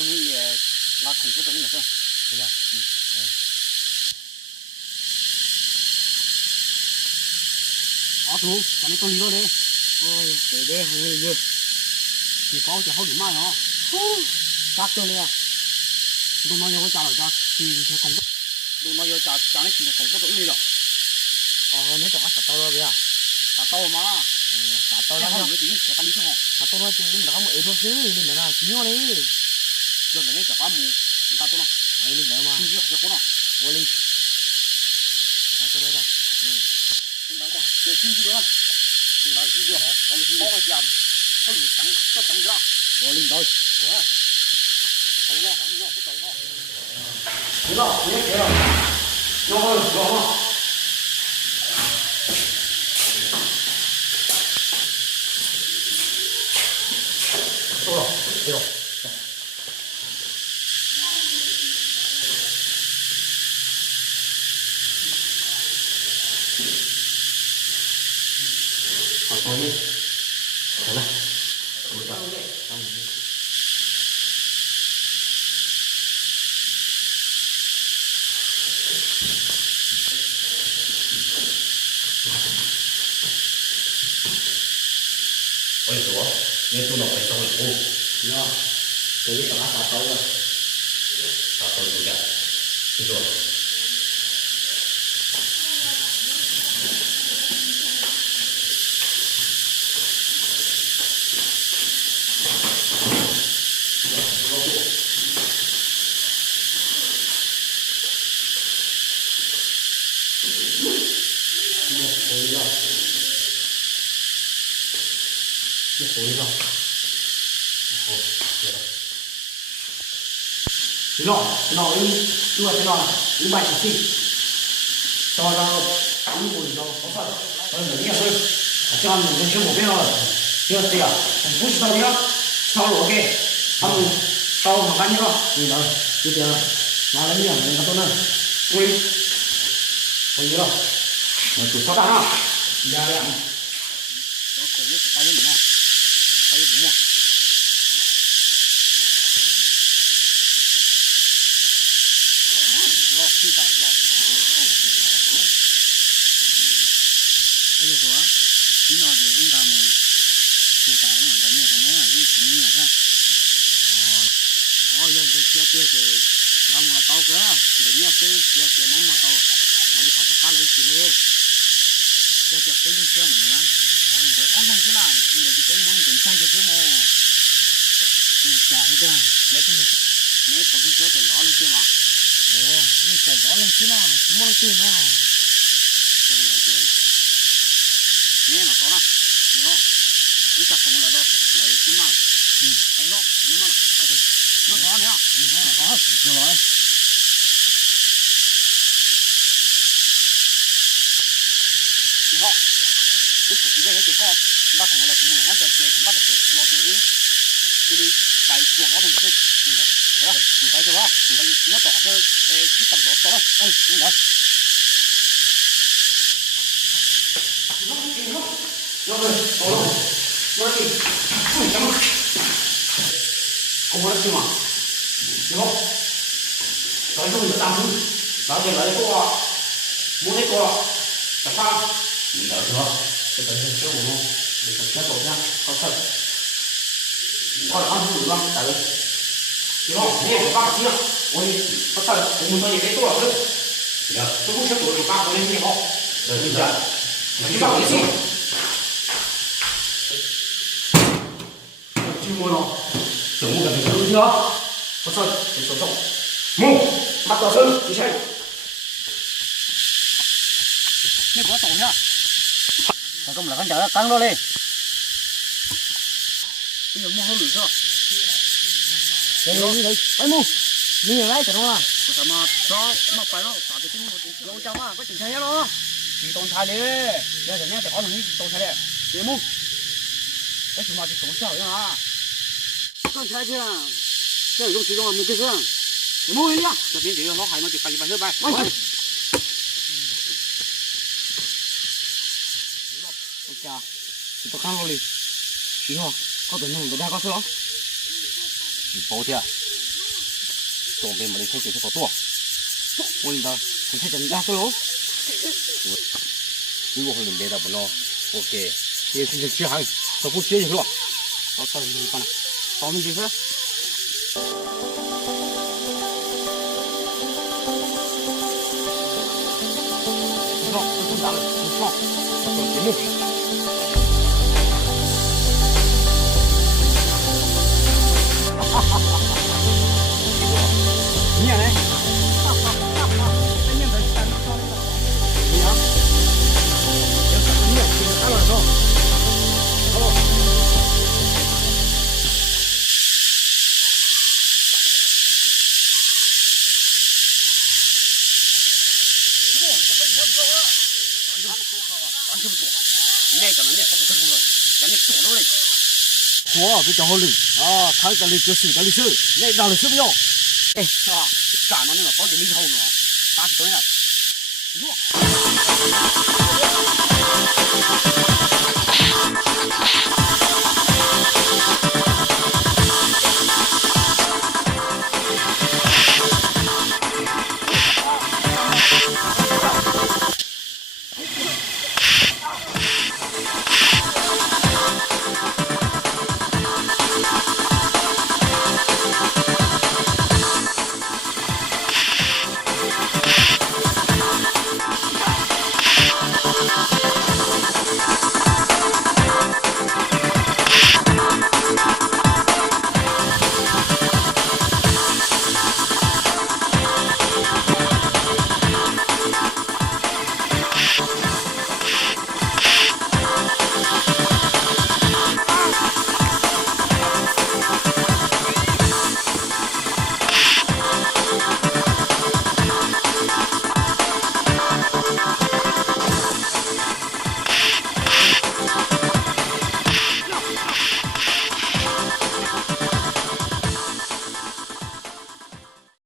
说明也拿控制的应该是，是吧？阿叔，咱们懂理了嘞。哎呀，对的，还有你高就好立马哟。咋做的呀？路那有个家了家，今天控制。路那有家的今天控制都没了。哦，那个啥到了没啊？啥到了嘛？哎呀，啥到了呀？没定去打你去哈。啥到了就你那么爱多水，你那哪几样嘞？要那个叫干木，你打多了。哎，你来嘛？你就喝了。我嘞，咋做来的？你来吧，这经济了。你来几个？我就包个家，他你涨到涨价。我领导。对。好了，好了，不走哈。知道，别了，要好要好。走了，对了。好，好嘞，好嘞，我走。我跟你说，你做到会稍微多，是啊，这个啥刀了？啥都有点。你说，知道，你主要知道500cc，找到英国的好菜，那也是，这样你就目标了，要这样，不是到家，烧肉给，他们烧我们干净了，你知道，就这样，拿来两人他都能，可以了，那就烧干了，两。我口里是打人的嘛，打一不嘛。最大了，哎呀说，今那的应该么，现在我感觉怎么样？有经验噻。哦，要这些别的，俺们刀哥，人家是些别那么刀，那你看这哈来去嘞，这北京些么的呢？哦，你这安上去了，现在就北门跟上去什么？下一个，那怎么？那不是说更大了些吗？哦，你找着了是吗？怎么对嘛？所以那就没那多了，以后一下送来了，来怎么了？来了，怎么了？那多少年？你看好，就来。你好，这出去的那就搞，那过来跟我们往这跟把这老多人，这里带做好东西，应该。好吧，带走啊！我到这去等到了，你来。要不好了，我来给，行吗？我来给嘛，以后再用一个单子，拿起来做啊，没得做了，再放，你了是吧？这本身是我们那个先走下，好菜，快点安排吧，大哥。以后你也是放心了，我菜我们也别做了，行，这不是做的8回来以后，你讲，你放回去。寂寞了，怎么个这东西啊？不错，你说中，马到手，你先。你给我倒下，这个我们来看干了嘞，这有么好绿色？你来，哎木，你来这种啦？我他妈找那摆了啥子东西？有讲嘛，我挣钱了，去动菜的，要人家在好容易动菜的，别木，这起码就动小样啊，动菜去，这种这种没得事，别木一样，这边就有老汉嘛，就摆一摆手摆，喂。我家，你不看我哩，以后搞点弄不太搞死了。你包天，总被没人看见是多多。我领导，你看见压缩喽？如果会领导不孬，我给也是去喊，都不接是吧？我操，没办了，报名就是。你说这是哪里？你说，做节目。哈哈哈！你呢？哈哈哈哈！真的是干得漂亮！你呀，要看你今天看了是吧？哦。咱就多，那个人家不可能了，咱就多了嘞。活比较好领啊，看这里就是这里是，那哪里是不要？哎，是吧？干嘛那个保证没好呢？打起灯来，你说。